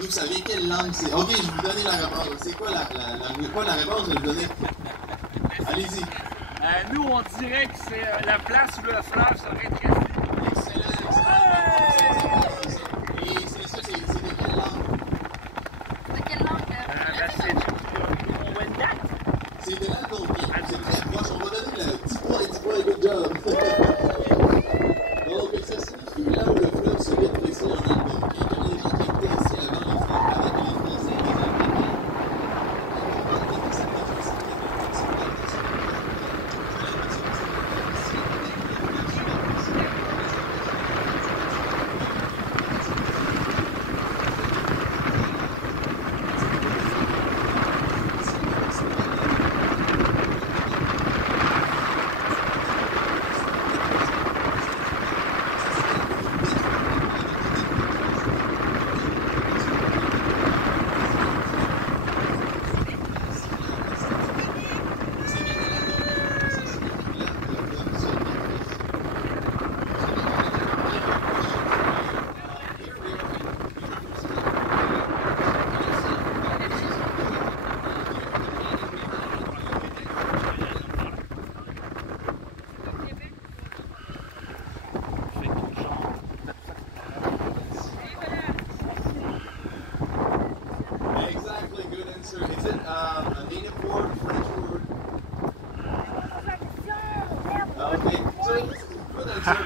Vous savez quelle langue c'est? Ok, je vais vous donner la réponse. C'est quoi la réponse? Je vais vous donner. Allez-y. Nous, on dirait que c'est la place où le fleuve serait resté. Excellent, excellent. Et c'est ça, c'est de quelle langue? De quelle langue? C'est du Wendat. C'est de l'algonquin. C'est très proche. On va donner le 10 points, good job. Donc, ça signifie là où le fleuve se rétrécit en algonquin, que les gens qui étaient ici avant les Français, avec les Français et les Américains,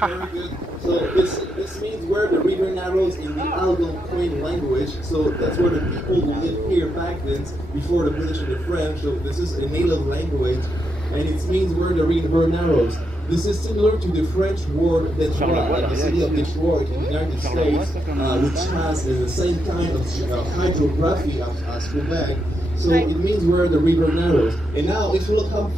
very good. So this means where the river narrows in the Algonquin language. So that's where the people who lived here back then, before the British and the French. So this is a native language, and it means where the river narrows. This is similar to the French word Detroit, like the city of Detroit in the United States, which has the same kind of hydrography as Quebec. So it means where the river narrows. And now, if you look up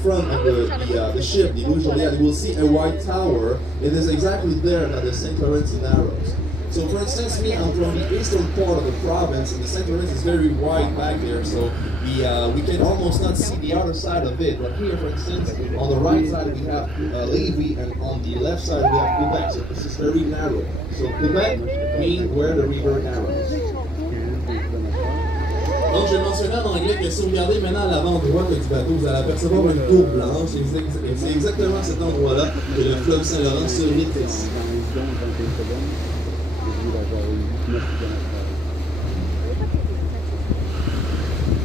front of the ship, the Illusion, you will see a white tower. It is exactly there that the St. Lawrence narrows. So, for instance, me, I'm from the eastern part of the province, and the St. Lawrence is very wide back there. So we can almost not see the other side of it. But here, for instance, on the right side we have Lévis, and on the left side we have Quebec. So this is very narrow. So Quebec means where the river narrows. Donc, je mentionnais en anglais que si vous regardez maintenant à l'avant droite du bateau, vous allez apercevoir une courbe blanche. Et c'est exactement à cet endroit-là que le fleuve Saint-Laurent se rétrécit.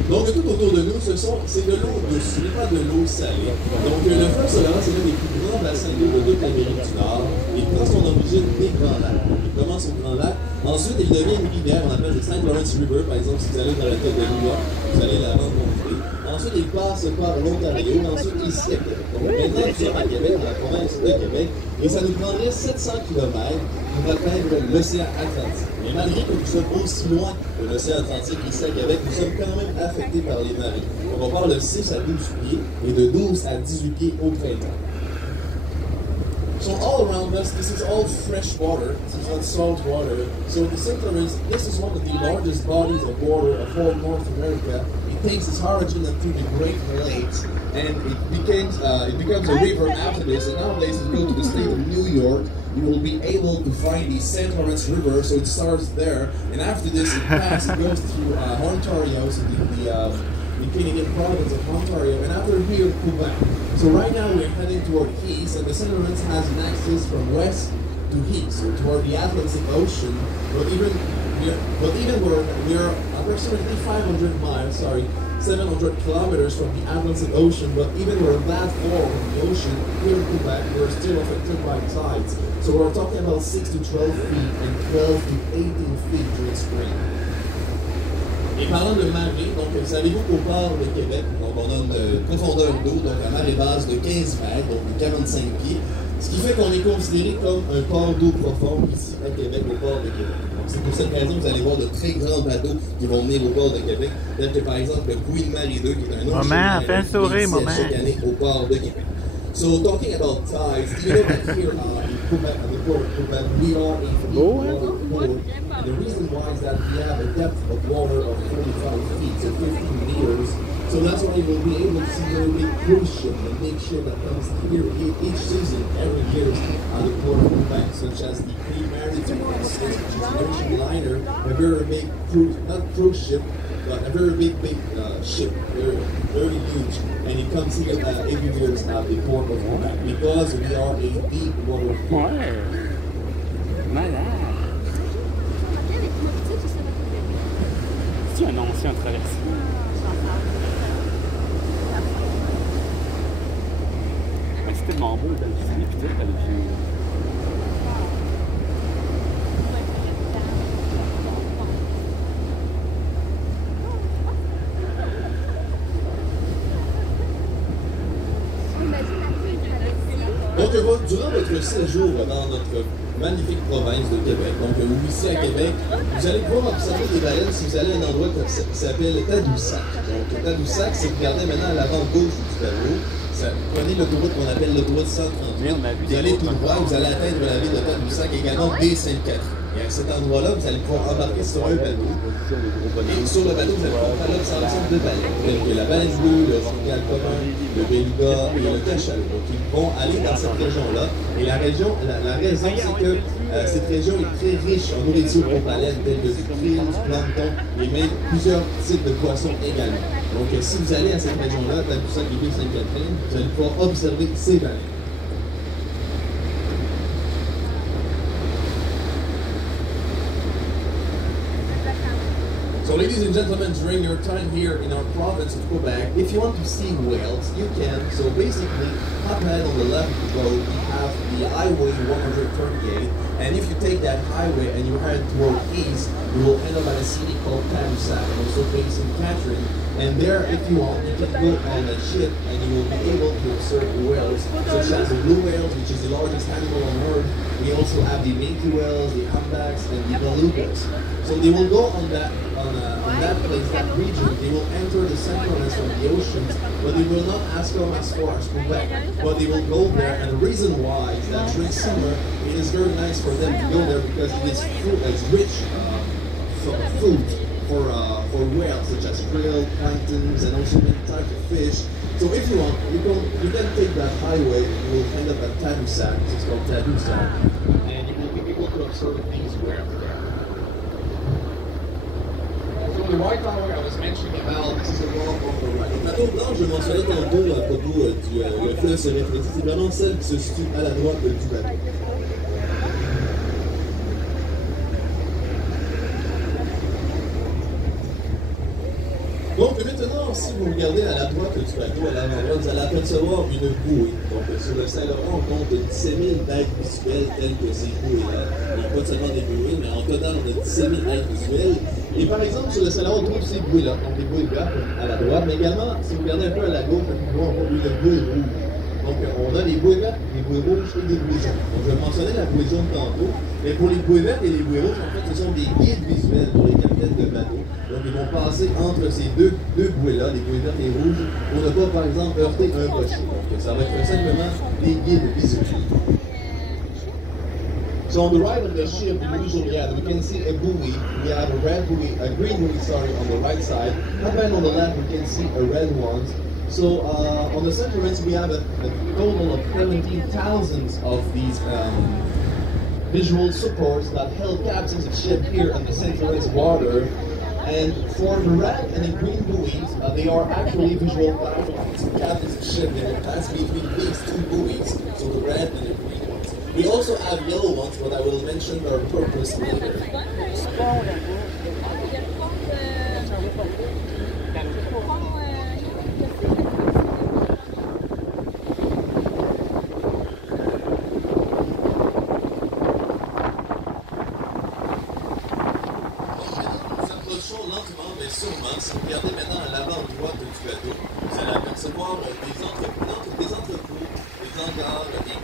Donc, tout autour de nous, c'est de l'eau douce, ce n'est pas de l'eau salée. Donc, le fleuve Saint-Laurent, c'est l'un des plus grands bassins d'eau de toute l'Amérique du Nord. Il prend son origine des Grands Lacs. Il commence au Grand Lac. Ensuite, il devient une rivière, on appelle le St. Lawrence River. Par exemple, si vous allez dans la tête de New York, vous allez la rencontrer. Ensuite, il passe par l'Ontario, ensuite ici à Québec. Donc, maintenant, nous sommes à Québec, dans la province de Québec, et ça nous prendrait 700 km pour atteindre l'océan Atlantique. Mais malgré que nous sommes aussi loin de l'océan Atlantique ici à Québec, nous sommes quand même affectés par les marées. Donc, on parle de 6 à 12 pieds et de 12 à 18 pieds au printemps. So all around us, this is all fresh water. This is not salt water. So the St. Lawrence, this is one of the largest bodies of water of all North America. It takes its origin into the Great Lakes, and it becomes a river after this. And nowadays, if you go to the state of New York, you will be able to find the St. Lawrence River. So it starts there, and after this, it goes through Ontario, so the Canadian province of Ontario, and after here, Quebec. So right now we're heading toward east, and the St. Lawrence has an axis from west to east, so toward the Atlantic Ocean. But even we're approximately 500 miles, 700 kilometers from the Atlantic Ocean. But even we're that far from the ocean, here in Quebec, we're still affected by tides. So we're talking about 6 to 12 feet and 12 to 18 feet during spring. Et parlant de marée, donc savez-vous qu'au port de Québec, donc on a une profondeur d'eau, donc à marée basse de 15 mètres, donc de 45 pieds, ce qui fait qu'on est considéré comme un port d'eau profond ici à Québec, au port de Québec. Donc c'est pour cette raison que vous allez voir de très grands bateaux qui vont venir au port de Québec, tel que par exemple le Queen Mary 2, qui est un autre chaque année au port de Québec. So talking about tides, you know that here in Quebec, at the port of Quebec, we are a deep water port. And the reason why is that we have a depth of water of 45 feet, so 15 meters. So that's why we'll be able to see very big cruise ship, a big ship that comes here each season, every year, at the port of Quebec, such as the Queen Mary 2, which is an ocean liner, a very big cruise, not cruise ship, but a very big ship, very huge, and it comes here every year at the port of Quebec because we are a deep water port. Malade! C'est un ancien traversé. C'est tellement beau, t'as le vieux, t'as le vieux. Donc, durant votre séjour dans notre magnifique province de Québec, donc ici à Québec, vous allez pouvoir observer des baleines si vous allez à un endroit qui s'appelle Tadoussac. Donc, Tadoussac, c'est vous regardez maintenant à l'avant gauche du tableau. Vous prenez l'autoroute qu'on appelle l'autoroute 138, vous allez tout droit, vous allez atteindre la ville de Tadoussac, également Baie-Sainte-Catherine. Et à cet endroit-là, vous allez pouvoir embarquer sur un bateau. Et sur le bateau, vous allez pouvoir faire l'observation de baleines, telles que la baleine bleue, le orcal commun, le beluga et le cachalot. Donc, ils vont aller dans cette région-là. Et la raison, c'est que cette région est très riche en nourriture pour baleines, telles que du krill, du plancton et même plusieurs types de poissons également. Donc, si vous allez à cette région-là, Tadoussac et Baie-Sainte-Catherine, vous allez pouvoir observer ces baleines. So ladies and gentlemen, during your time here in our province of Quebec, if you want to see whales, you can. So basically, up ahead on the left of the road, you have the Highway 138, and if you take that highway and you head toward east, you will end up at a city called Tadoussac, also based in Catherine. And there, if you want, you can go on a ship and you will be able to observe whales, such as the blue whales, which is the largest animal on Earth. We also have the minke whales, the humpbacks, and the belugas. So they will go on that place, that region. They will enter the St. Lawrence from the oceans, but they will not come as far as Quebec. But they will go there, and the reason why is that during summer, it is very nice for them to go there because it's rich food for whales, such as krill, planktons, and also many types of fish. So if you want, you can take that highway, you will end up at Tadoussac, it's called Tadoussac, and you will be able to observe these whales there. So the white tower I was mentioning about, this is the wall on the right. Le plateau blanc, je mentionnais tantôt à propos du fleuve se rétrécit, c'est vraiment celle qui se situe à la droite du bateau. Donc maintenant, si vous regardez à la droite du bateau, à l'avant-droite, vous allez apercevoir une bouée. Donc sur le Saint-Laurent, on compte 17 000 bêtes visuelles telles que ces bouées-là. Donc pas seulement des bouées, mais en total, on a 17 000 bêtes visuelles. Et par exemple, sur le Saint-Laurent, on trouve ces bouées-là, donc des bouées vertes à la droite, mais également, si vous regardez un peu à la gauche, on trouve une bouée rouge. Donc on a les bouées vertes, les bouées rouges et les bouées jaunes. Donc je mentionnais la bouée jaune tantôt, mais pour les bouées vertes et les bouées rouges, en fait, ce sont des guides visuels pour les capitaines de bateau. Donc ils vont passer entre ces deux bouées-là, les bouées vertes et rouges, pour ne pas, par exemple, heurter un rocher. Donc ça va être simplement des guides visuels. So on the right of the ship, the usually we can see a buoy. We have a red buoy, a green buoy, sorry, on the right side. And then on the left, we can see a red one. So on the Centurions, we have a total of 17,000 of these visual supports that help captain the ship here in the Centurions water. And for the red and the green buoys, they are actually visual platforms. The captain's ship, they will pass between these two buoys, so the red and the green ones. We also have yellow ones, but I will mention their purpose later. Lentement, mais sûrement, si vous regardez maintenant à l'avant droite du bateau, vous allez apercevoir des entrepôts, des hangars, des quais.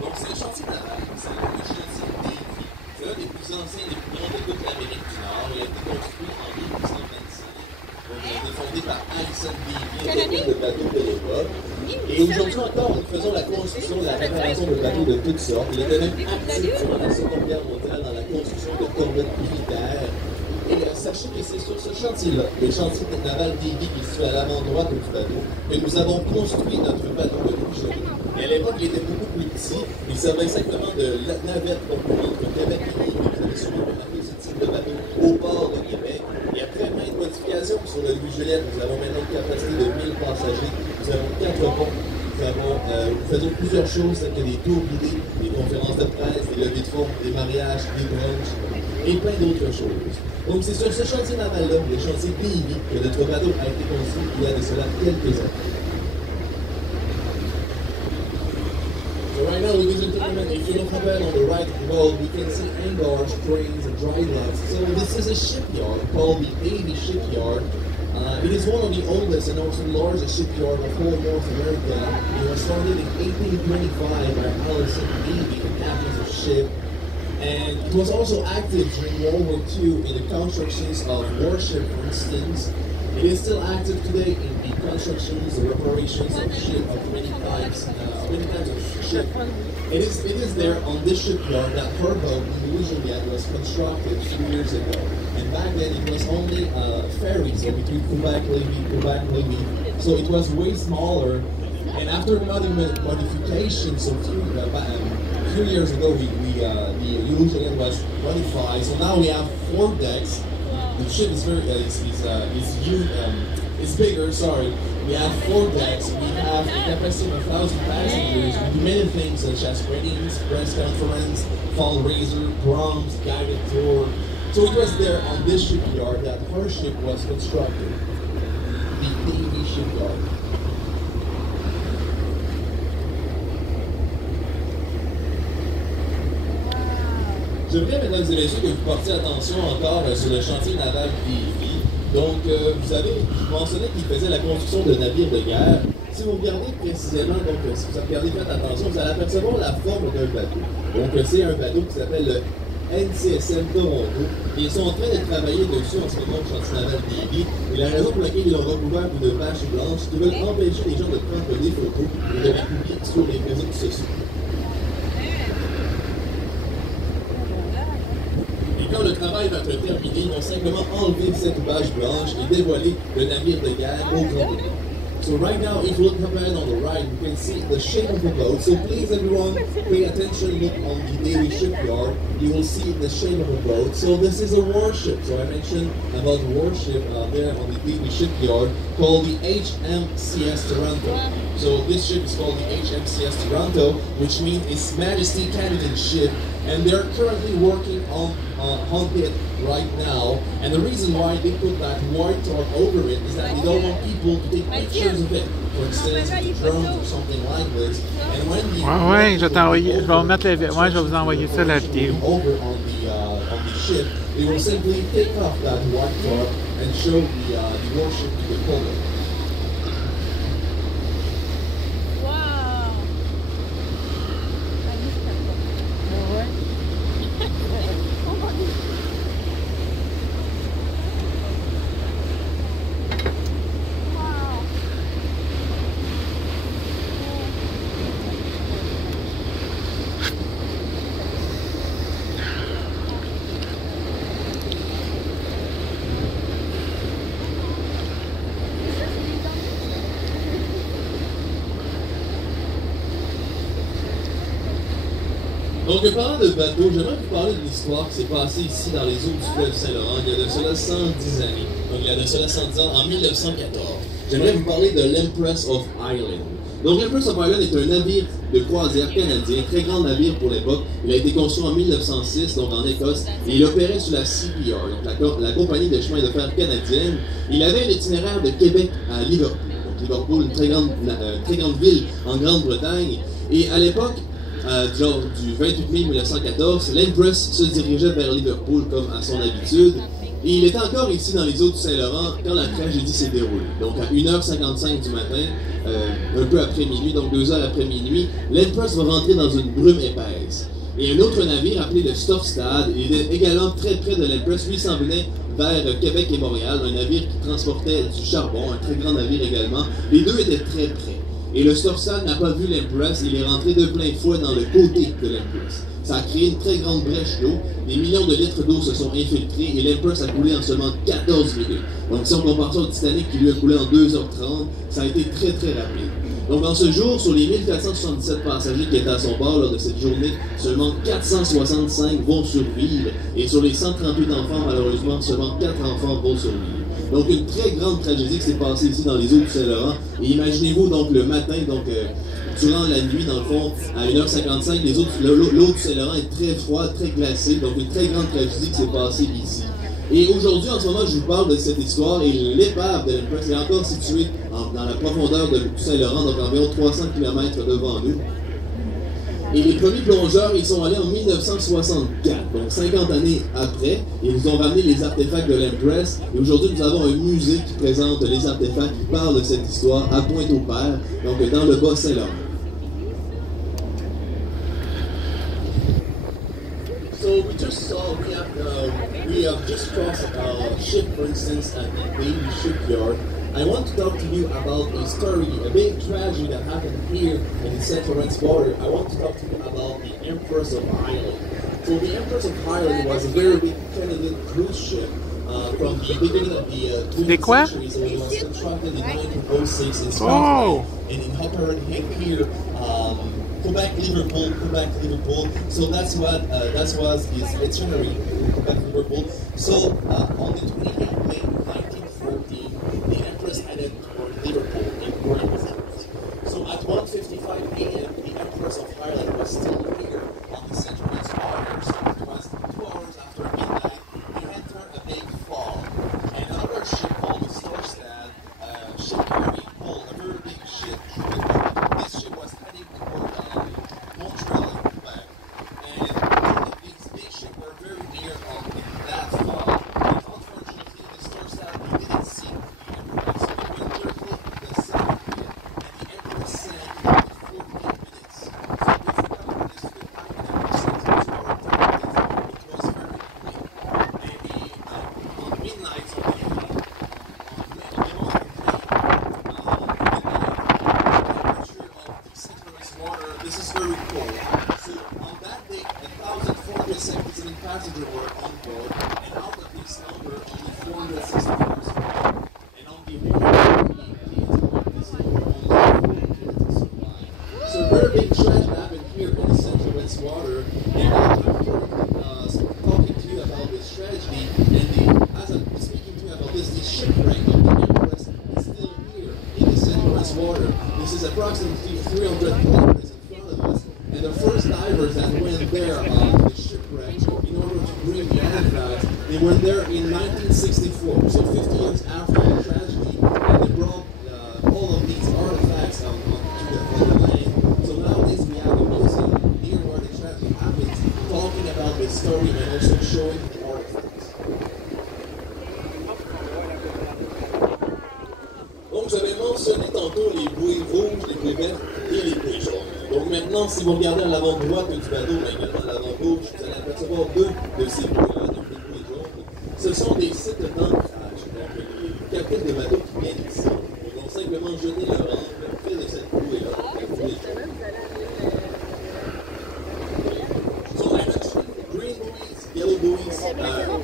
Donc c'est un chantier naval, c'est le chantier des quais. C'est l'un des plus anciens et des plus grands de toute l'Amérique du Nord. Il a été construit en 1825. Donc il a été fondé par Alison Davy, un de bateaux de l'époque. Et aujourd'hui encore, nous faisons la construction, la réparation de bateaux de toutes sortes. Il était même actif durant la Seconde Guerre mondiale dans la construction de corvettes militaires. Et sachez que c'est sur ce chantier-là, le chantier naval Davy qui se situe à l'avant droite du bateau, que nous avons construit notre bateau de Louis-Joliet. Et à l'époque, il était beaucoup plus petit. Il servait simplement de navette concurrente que Québec et Davy. Vous avez sûrement remarqué ce type de bateau au port de Québec. Et après maintes modifications sur le Louis-Joliet, nous avons maintenant une capacité de 1000 passagers. Nous avons 4 ponts. Nous faisons plusieurs choses, telles que des tours guidés, des conférences de presse, des levées de fonds, des mariages, des brunchs et plein d'autres choses. Donc c'est sur ce chantier naval-là, le chantier Davy, que notre bateau a été construit il y a de cela quelques années. So right now, ladies and gentlemen, if you look up on the right wall, we can see hangars, cranes, and dry docks. So this is a shipyard called the Davy Shipyard. It is one of the oldest and also largest shipyard of whole North America. It was started in 1825 by Alison Davy, the captain of the ship. And it was also active during World War II in the constructions of warships, for instance. It is still active today in the constructions, the reparations of ships of many types of ship. It is there on this shipyard that her boat in Louisiana was constructed a few years ago. And back then it was only ferries between Quebec, Lévis. So it was way smaller. And after modifications, so a few years ago, the Louisiana was modified. So now we have 4 decks. The ship is huge. It's bigger. Sorry. We have 4 decks. We have a capacity of 1,000 passengers. We do many things such as weddings, press conference, fundraiser, proms, guided tour. So it was there on this shipyard that her ship was constructed. The Davy Shipyard. J'aimerais, mesdames et messieurs, que vous portiez attention encore sur le chantier naval Davy. Donc, vous avez mentionné qu'il faisait la construction de navires de guerre. Si vous regardez précisément, donc si vous regardez, faites attention, vous allez apercevoir la forme d'un bateau. Donc, c'est un bateau qui s'appelle le NCSM Toronto. Et ils sont en train de travailler dessus en ce moment au chantier naval Davy. Et la raison pour laquelle ils l'ont recouvert de bâches blanches, c'est qu'ils veulent empêcher les gens de prendre des photos et de les publier sur les réseaux sociaux. Quand le travail va être terminé, ils vont simplement enlever cette bâche blanche et dévoiler le navire de guerre au grand public. So right now, if you look up ahead on the right, you can see the shape of the boat. So please everyone, pay attention, look on the Davy Shipyard. You will see the shape of the boat. So this is a warship. So I mentioned about the warship there on the Davy Shipyard called the HMCS Toronto. So this ship is called the HMCS Toronto, which means His Majesty Canadian Ship. And they're currently working on hung it right now. And the reason why they put that white tarp over it is that they don't want people to take pictures of it. For instance, drones or something like this. And when the ouais, je vais mettre je vais vous envoyer ça la vidéo. Over on the ship, they will simply take off that white tarp and show the warship to the public. Donc, parlant de bateau, j'aimerais vous parler d'une histoire qui s'est passée ici dans les eaux du fleuve Saint-Laurent il y a de cela 110 années. Donc, il y a de cela 110 ans, en 1914. J'aimerais vous parler de l'Empress of Ireland. Donc, l'Empress of Ireland est un navire de croisière canadien, très grand navire pour l'époque. Il a été construit en 1906, donc en Écosse, et il opérait sur la CPR, donc la compagnie de chemin de fer canadienne. Il avait un itinéraire de Québec à Liverpool. Donc, Liverpool, une très grande ville en Grande-Bretagne. Et à l'époque, genre du 28 mai 1914, l'Empress se dirigeait vers Liverpool comme à son habitude. Et il était encore ici dans les eaux du Saint-Laurent quand la tragédie s'est déroulée. Donc à 1h55 du matin, un peu après minuit, donc 2 heures après minuit, l'Empress va rentrer dans une brume épaisse. Et un autre navire appelé le Storstad, il était également très près de l'Empress, lui il s'en venait vers Québec et Montréal, un navire qui transportait du charbon, un très grand navire également. Les deux étaient très près. Et le Storstad n'a pas vu l'Empress, il est rentré de plein fouet dans le côté de l'Empress. Ça a créé une très grande brèche d'eau, des millions de litres d'eau se sont infiltrés et l'Empress a coulé en seulement 14 minutes. Donc si on compare ça au Titanic qui lui a coulé en 2h30, ça a été très très rapide. Donc en ce jour, sur les 1477 passagers qui étaient à son bord lors de cette journée, seulement 465 vont survivre et sur les 138 enfants, malheureusement, seulement 4 enfants vont survivre. Donc une très grande tragédie qui s'est passée ici dans les eaux du Saint-Laurent. Et imaginez-vous donc le matin, durant la nuit, dans le fond, à 1h55, l'eau du Saint-Laurent est très froide, très glacée. Donc une très grande tragédie qui s'est passée ici. Et aujourd'hui, en ce moment, je vous parle de cette histoire et l'épave de l'Empress est encore située dans la profondeur du Saint-Laurent, donc environ 300 km devant nous. Et les premiers plongeurs, ils sont allés en 1964, donc 50 années après, et ils ont ramené les artefacts de l'Empress. Et aujourd'hui, nous avons un musée qui présente les artefacts qui parlent de cette histoire à Pointe-au-Père, donc dans le Bas-Saint-Laurent. So we just saw, we have just crossed a ship, for instance, at the Baby Shipyard. I want to talk to you about a story, a big tragedy that happened here in the St. Lawrence water. I want to talk to you about the Empress of Ireland. So the Empress of Ireland was a very big Canadian cruise ship from the beginning of the 20th century. So it was constructed in 1906 in Scotland and in operating here. Quebec, Liverpool. So that was his itinerary, Quebec, Liverpool. So on the 28th of May 1914, the Empress headed toward Liverpool in Great. So at 1:55 a.m., the Empress of Ireland was still here on the St. Lawrence waters. It was 2 hours after midnight. They entered a big fog, and another ship called the Storstad, ship carrying coal, a very big ship. This ship was heading toward Montreal and Quebec, and these big ships were very near that fog. And unfortunately, the Storstad didn't see the Empress. So it went directly to the south pit, and the Empress sank in 14 minutes. So this could happen ever since it was very quick. Maybe on midnight, this is very cold. So on that day, 1,477 passengers were on board, and out of this number, only 464 survived. And on the American kids, only 4 kids survived. So a very big tragedy happened here in the St. Lawrence water, and I'm here talking to you about this tragedy, and as I'm speaking to you about this shipwreck of the Empress is still here in the St. Lawrence water. This is approximately 300 kilometers in front of us, and the first divers that went there on the shipwreck in order to bring the went there in 1964, so 50 years after the tragedy, and they brought all of these artifacts onto the land. So nowadays we have a museum near where the tragedy happens, talking about the story and also showing the artifacts. Donc j'avais mentionné tantôt les bouées rouges, les bouées vertes et les bouées jaunes. Donc maintenant, si vous regardez à l'avant droite du bateau, mais également à l'avant gauche, vous allez apercevoir deux de ces bouées-là, donc les bouées jaunes. Ce sont des sites d'ancrage, donc les capitaines de bateaux qui viennent ici. Ils vont simplement jeter leur ancre près de cette bouée-là, la bouée jaune. So I mentioned green buoys, yellow buoys,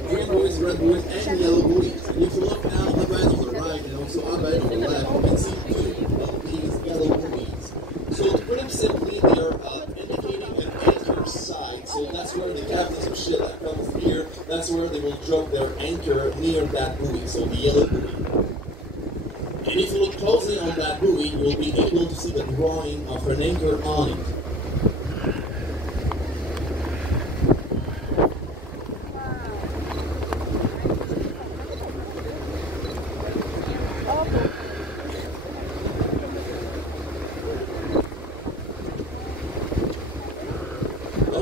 green buoys, red buoys, and yellow buoys. And if you look now up right on the right and also up right on the left, you can see two of these yellow buoys. So to put it simply, they are indicating an anchor site. So that's where the captains of ship that come here, that's where they will drop their anchor near that buoy, so the yellow buoy. And if you look closely on that buoy, you will be able to see the drawing of an anchor on it.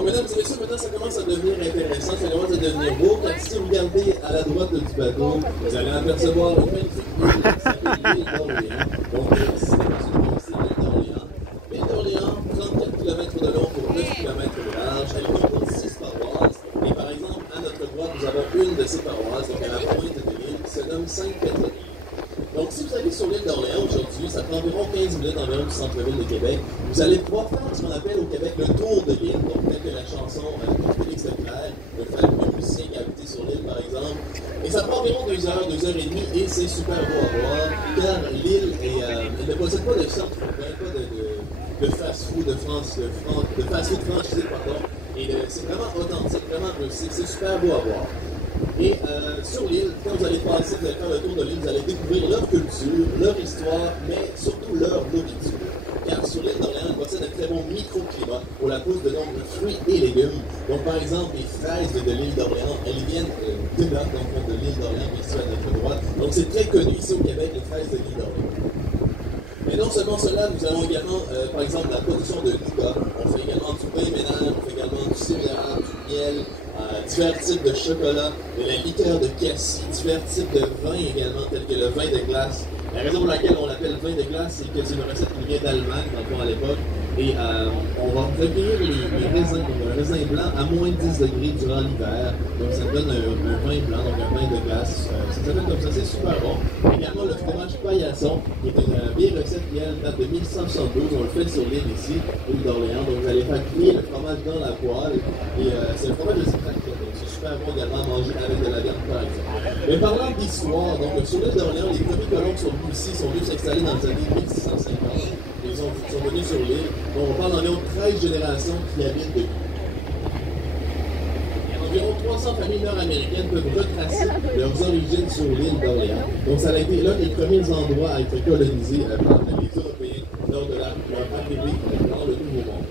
Mesdames et messieurs, maintenant ça commence à devenir intéressant, ça commence à devenir beau, car si vous regardez à la droite du bateau, vous allez apercevoir une magnifique île qui s'appelle l'île d'Orléans. Donc ici, c'est l'île d'Orléans. L'île d'Orléans, 34 km de long pour 9 km de large, elle compte 6 paroisses. Et par exemple, à notre droite, nous avons une de ces paroisses, donc à la pointe de l'île, qui se nomme Sainte-Catherine. Donc, si vous allez sur l'île d'Orléans aujourd'hui, ça prend environ 15 minutes environ du centre-ville de Québec. Vous allez pouvoir faire ce qu'on appelle au Québec le tour de l'île, donc tel que la chanson de Félix Leclerc, le fameux musicien qui a habité sur l'île par exemple. Et ça prend environ 2 heures, 2 heures et demie, et c'est super beau à voir, car l'île ne possède pas de centre urbain, pas de fast-food de fast-food franchisé, pardon. Et c'est vraiment authentique, vraiment réussi, c'est super beau à voir. Et sur l'île, quand vous allez passer, vous allez faire le tour de l'île, vous allez découvrir leur culture, leur histoire, mais surtout leur nourriture. Car sur l'île d'Orléans, elle possède un très bon microclimat pour la pousse de nombreux fruits et légumes. Donc par exemple, les fraises de l'île d'Orléans, elles viennent de là, donc de l'île d'Orléans, bien sûr à notre droite. Donc c'est très connu ici au Québec, les fraises de l'île d'Orléans. Mais non seulement cela, nous avons également, par exemple, la production de nougat. On fait également du pain ménage, on fait également du sirop d'érable, du miel, divers types de chocolat, de la liqueur de cassis, divers types de vins également, tels que le vin de glace. La raison pour laquelle on l'appelle vin de glace, c'est que c'est une recette qui vient d'Allemagne, dans le fond, à l'époque. Et on va recueillir les raisins, donc un raisin blanc à moins de 10 degrés durant l'hiver. Donc ça donne un vin blanc, donc un vin de glace. Ça s'appelle comme ça, c'est super bon. Également le fromage paillasson, qui est une vieille recette qui elle date de 1172. On le fait sur l'île ici, l'île d'Orléans. Donc vous allez faire cuire le fromage dans la poêle. Et c'est le fromage de Citraquette. Donc c'est super bon également à manger avec de la viande par exemple. Mais parlant d'histoire, donc sur l'île d'Orléans, les premiers colons qui sont venus ici sont venus s'installer dans les années 1650. Ils sont venus sur l'île. Donc on parle d'environ 13 générations qui habitent depuis. Environ 300 familles nord-américaines peuvent retracer leurs origines sur l'île d'Orléans. Donc ça a été l'un des premiers endroits à être colonisé par les Européens lors de leur arrivée dans le Nouveau Monde.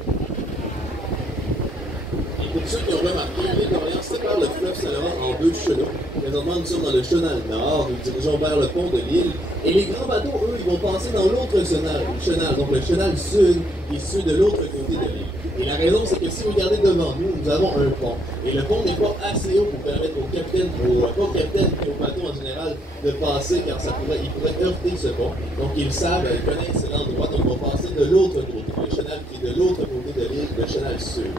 Et pour ceux qui ont remarqué, l'île d'Orléans sépare le fleuve Saint-Laurent en 2 chenaux. Présentement, nous sommes dans le chenal nord, nous dirigeons vers le pont de l'île. Et les grands bateaux, eux, ils vont passer dans l'autre chenal, donc le chenal sud, qui est celui de l'autre côté de l'île. Et la raison, c'est que si vous regardez devant nous, nous avons un pont. Et le pont n'est pas assez haut pour permettre aux capitaines, et aux bateaux en général, de passer, car ils pourraient heurter ce pont. Donc ils savent, ils connaissent l'endroit, donc ils vont passer de l'autre côté, le chenal qui est de l'autre côté de l'île, le chenal sud.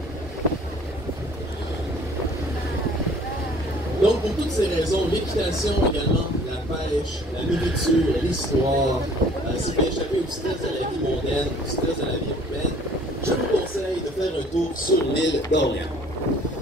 Donc, pour toutes ces raisons, l'équitation également, la pêche, la nourriture, l'histoire, c'est d'échapper au stress de la vie mondaine, au stress de la vie urbaine, je vous conseille de faire un tour sur l'île d'Orléans.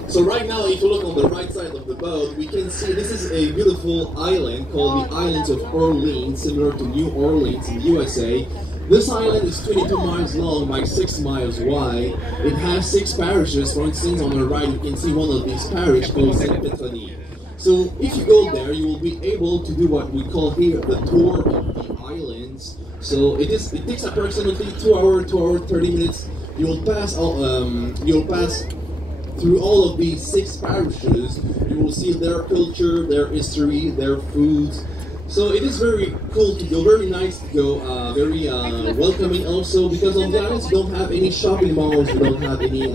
So right now, if you look on the right side of the boat, we can see this is a beautiful island called the Islands of Orleans, similar to New Orleans in the USA. This island is 22 miles long by 6 miles wide. It has 6 parishes. For instance, on the right, you can see one of these parishes called Saint Petroni. So if you go there, you will be able to do what we call here the tour of the islands. So it takes approximately 2 hours, 30 minutes. You'll pass through all of these 6 parishes, you will see their culture, their history, their foods. So it is very cool to go, very nice to go, very welcoming also, because on the islands you don't have any shopping malls, you don't have any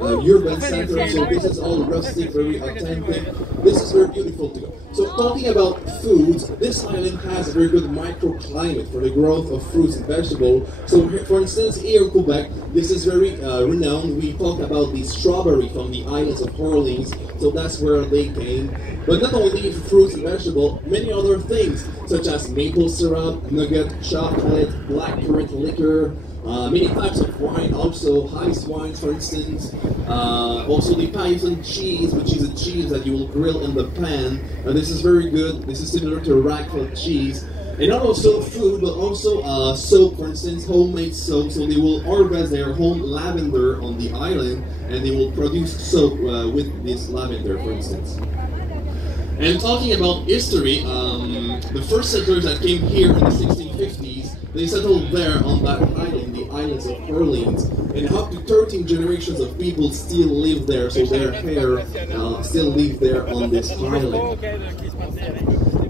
urban center, so this is all rustic, very authentic. This is very beautiful to go. So talking about foods, this island has a very good microclimate for the growth of fruits and vegetables. So for instance, here in Quebec, this is very renowned. We talk about the strawberry from the islands of Orleans, so that's where they came. But not only fruits and vegetables, many other things, such as maple syrup, nugget, chocolate, blackcurrant liquor, many types of wine, also ice wines, for instance. Also the Python cheese, which is a cheese that you will grill in the pan. This is very good. This is similar to Rackford cheese. And not also food, but also soap, for instance, homemade soap. So they will harvest their home lavender on the island, and they will produce soap with this lavender, for instance. And talking about history, the first settlers that came here in the 1650s, they settled there on that island, the islands of Orleans, and up to 13 generations of people still live there, so their hair still live there on this island.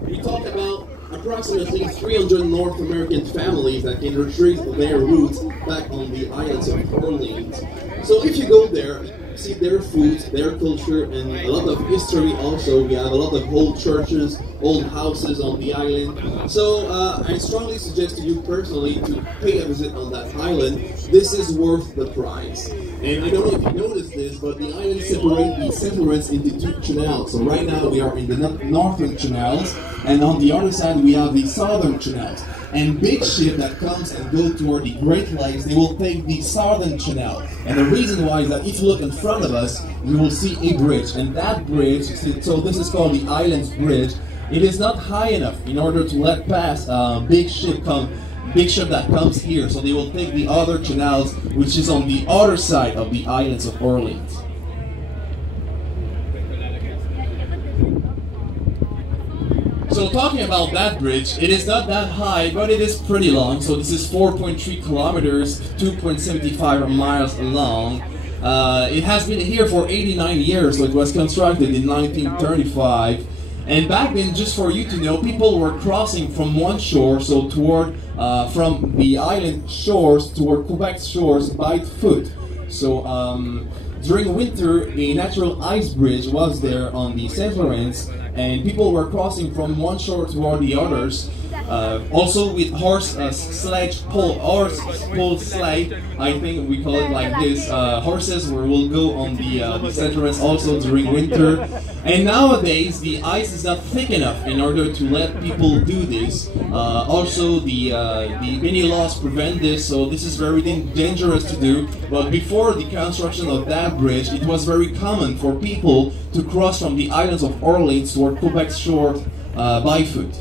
We talk about approximately 300 North American families that can retrieve their roots back on the islands of Orleans. So if you go there, see their food, their culture, and a lot of history also. We have a lot of old churches, old houses on the island. So I strongly suggest to you personally to pay a visit on that island. This is worth the price. And I don't know if you noticed this, but the island separates the settlements into 2 channels. So right now we are in the northern channels, and on the other side we have the southern channels. And big ship that comes and go toward the Great Lakes, they will take the southern channel. And the reason why is that if you look in front of us, you will see a bridge. And that bridge, so this is called the Islands Bridge, it is not high enough in order to let pass big ship that comes here. So they will take the other channels, which is on the other side of the islands of Orleans. So talking about that bridge, it is not that high, but it is pretty long. So this is 4.3 kilometers, 2.75 miles long. It has been here for 89 years, so it was constructed in 1935. And back then, just for you to know, people were crossing from one shore, so toward, from the island shores toward Quebec shores by foot. So during winter, a natural ice bridge was there on the St. Lawrence, and people were crossing from one shore toward the others. Also with horse pull sleigh, I think we call it like this. Horses will go on the St. Lawrence also during winter. And nowadays the ice is not thick enough in order to let people do this. Also the many laws prevent this, so this is very dangerous to do. But before the construction of that bridge, it was very common for people to cross from the islands of Orleans toward Quebec shore by foot.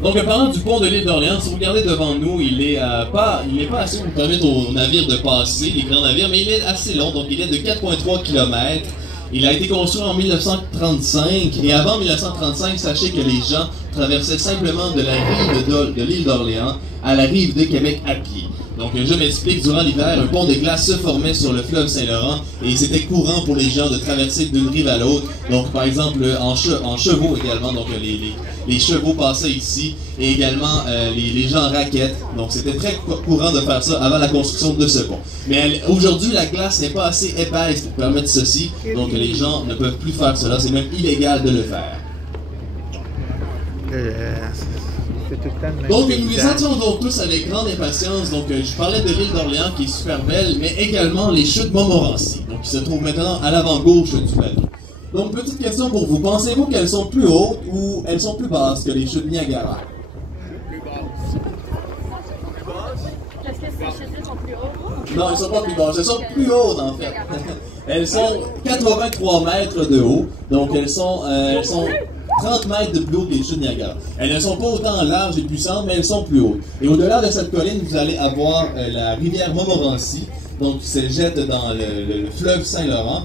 Donc, parlant du pont de l'île d'Orléans, si vous regardez devant nous, il est pas assez pour permettre aux navires de passer, les grands navires, mais il est assez long, donc il est de 4,3 km. Il a été construit en 1935, et avant 1935, sachez que les gens traversaient simplement de la rive de l'île d'Orléans à la rive de Québec à pied. Donc, je m'explique, durant l'hiver, un pont de glace se formait sur le fleuve Saint-Laurent et c'était courant pour les gens de traverser d'une rive à l'autre. Donc, par exemple, en chevaux également, donc les chevaux passaient ici et également les gens en raquettes. Donc, c'était très courant de faire ça avant la construction de ce pont. Mais aujourd'hui, la glace n'est pas assez épaisse pour permettre ceci, donc les gens ne peuvent plus faire cela. C'est même illégal de le faire. Donc nous les attendons tous avec grande impatience. Donc je parlais de l'île d'Orléans qui est super belle, mais également les chutes Montmorency, donc qui se trouvent maintenant à l'avant-gauche du bateau. Donc petite question pour vous, pensez-vous qu'elles sont plus hautes ou elles sont plus basses que les chutes Niagara? Plus basses. Est-ce que ces chutes sont plus hautes? Non, elles sont pas plus basses, elles sont plus hautes en fait. Elles sont 83 mètres de haut, donc elles sont 30 mètres de plus haut que les chutes Niagara. Elles ne sont pas autant larges et puissantes, mais elles sont plus hautes. Et au-delà de cette colline, vous allez avoir la rivière Montmorency, donc qui se jette dans le fleuve Saint-Laurent.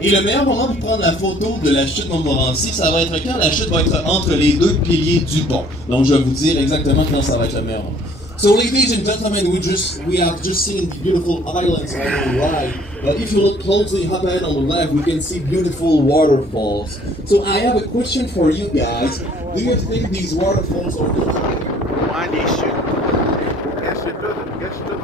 Et le meilleur moment pour prendre la photo de la chute Montmorency, ça va être quand la chute va être entre les deux piliers du pont. Donc je vais vous dire exactement quand ça va être le meilleur moment. So, ladies and gentlemen, we have just seen the beautiful islands on the right. But if you look closely up ahead on the left, we can see beautiful waterfalls. So I have a question for you guys. Do you think these waterfalls are natural? Ouais, les chutes. Gâche tout.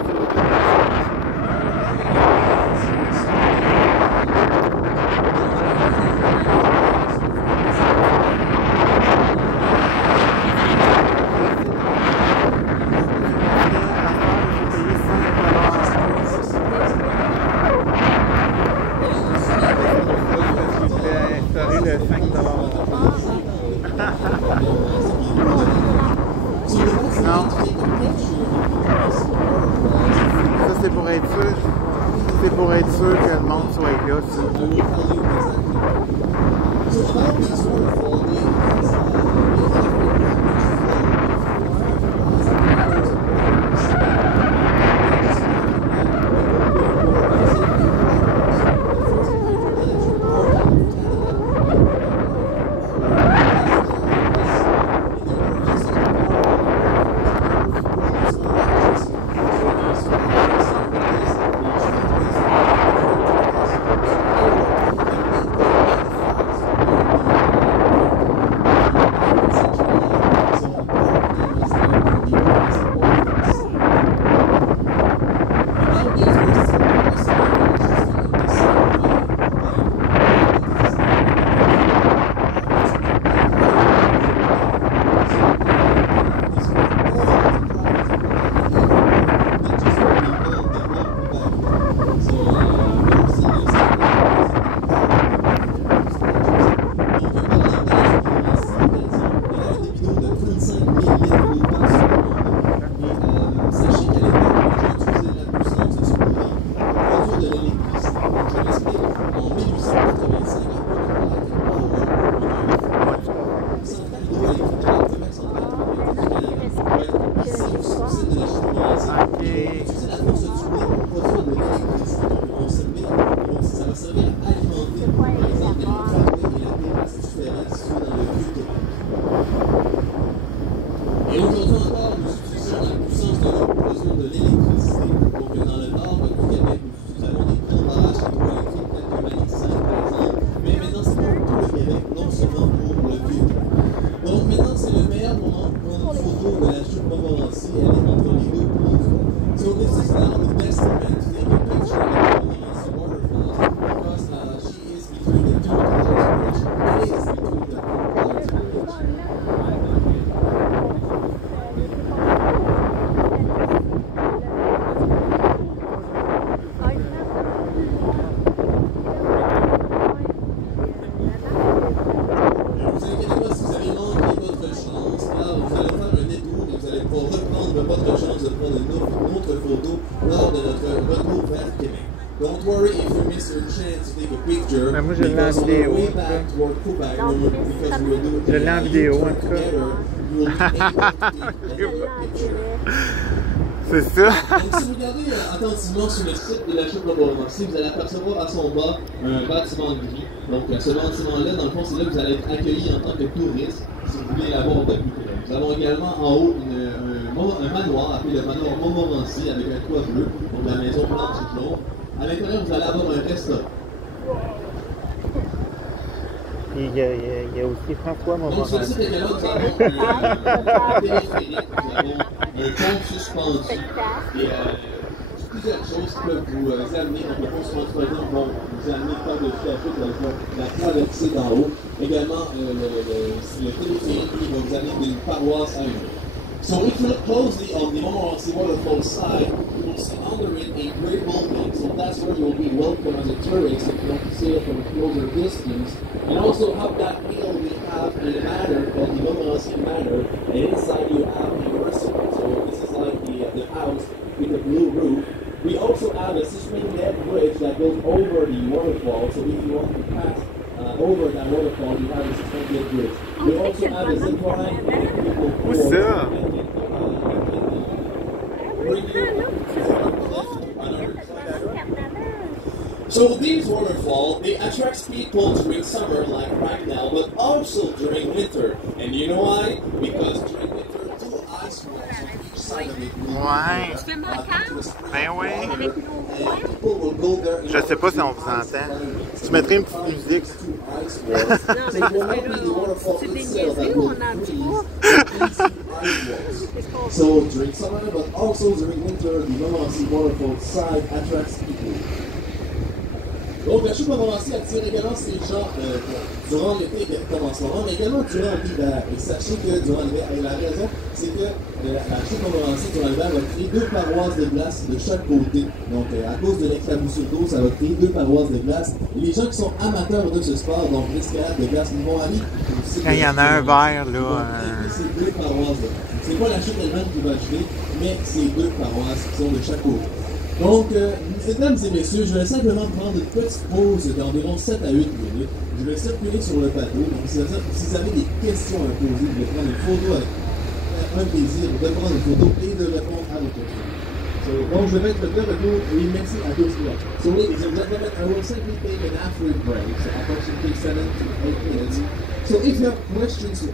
Non. Ça, c'est pour être sûr. C'est pour être sûr que le monde soit là. Et aujourd'hui encore, nous utilisons la puissance de l'explosion de l'électricité. Donc dans le nord du Québec, nous avons des grands barrages hydroélectriques tels que Malick 5 par exemple. Mais maintenant, c'est pour tout le Québec, non seulement pour le Vieux. Donc maintenant, c'est le meilleur moment pour prendre une photo de la chute Montmorency. Elle est entre les deux poutres. So this is now the best moment to take a picture of Montmorency waterfall because she is between the two clouds bridge. It is between the two clouds bridge. Don't worry if you miss your chance to take a picture. Mais moi, je l'ai en vidéo. Je l'ai en vidéo, en tout cas. C'est ça. Donc, si vous regardez attentivement sur le site de la chute de Montmorency, vous allez apercevoir à son bas un bâtiment gris. Donc, ce bâtiment-là, dans le fond, c'est là que vous allez être accueilli en tant que touriste si vous voulez la voir de plus près. Nous avons également en haut un manoir appelé le manoir Montmorency avec un toit bleu, donc la maison blanche et jaune. À l'intérieur, vous allez avoir un restaurant. Il y a aussi François Donc, sur le Montmorency. site également, nous avons un téléphérique, nous avons un pont suspendu et plusieurs choses qui peuvent vous amener. Donc, le pont suspendu, par exemple, vont vous amener par dessus la traversée d'en haut. Également, le téléphérique qui va vous amener d'une paroisse à une autre. So if you look closely on the Montmorency waterfall side, you will see under it a great building. So that's where you'll be welcome as a tourist if you want to see it from a closer distance. And also up that hill we have a manor called the Montmorency Manor, and inside you have a restaurant. So this is like the house with the blue roof. We also have a suspended bridge that goes over the waterfall. So if you want to pass over that waterfall, you have a suspended bridge. We also have a zip line and people What's that? So these waterfalls, they attract people during summer like right now, but also during winter. And you know why? Because during winter, two ice walls side of it. Ouais. Tu fais ma carte Ben oui. avec nos voix? People will go there. Je sais pas si on vous entend. Si tu mettrais une petite musique. Non, mais parce que là, c'est des niaiseries ou on en dit pas? So during summer, but also during winter, the Montmorency Waterfall side attracts people. Donc la chute Montmorency attire également ces gens durant l'été comme en ce moment, mais également durant l'hiver. Et sachez que durant l'hiver, et la raison, c'est que la chute Montmorency durant l'hiver va créer 2 paroisses de glace de chaque côté. Donc à cause de l'éclaboussure d'eau, ça va créer 2 paroisses de glace. Et les gens qui sont amateurs de ce sport, donc l'escalade de glace, ils vont aller. Quand il y en a un vert, là. C'est 2 paroisses. C'est pas la chute elle-même qui va geler, mais c'est 2 paroisses qui sont de chaque côté. Donc, mesdames et messieurs, je vais simplement prendre une petite pause d'environ 7 à 8 minutes. Je vais circuler sur le bateau. Donc, si vous avez des questions à poser, je vais prendre une photo avec un plaisir de prendre une photo et de répondre à vos questions. Donc, je vais être de retour. Oui, merci à tous. So, ladies and gentlemen, I will simply take an after break, so approximately 7 to 8 minutes. So, if you have questions,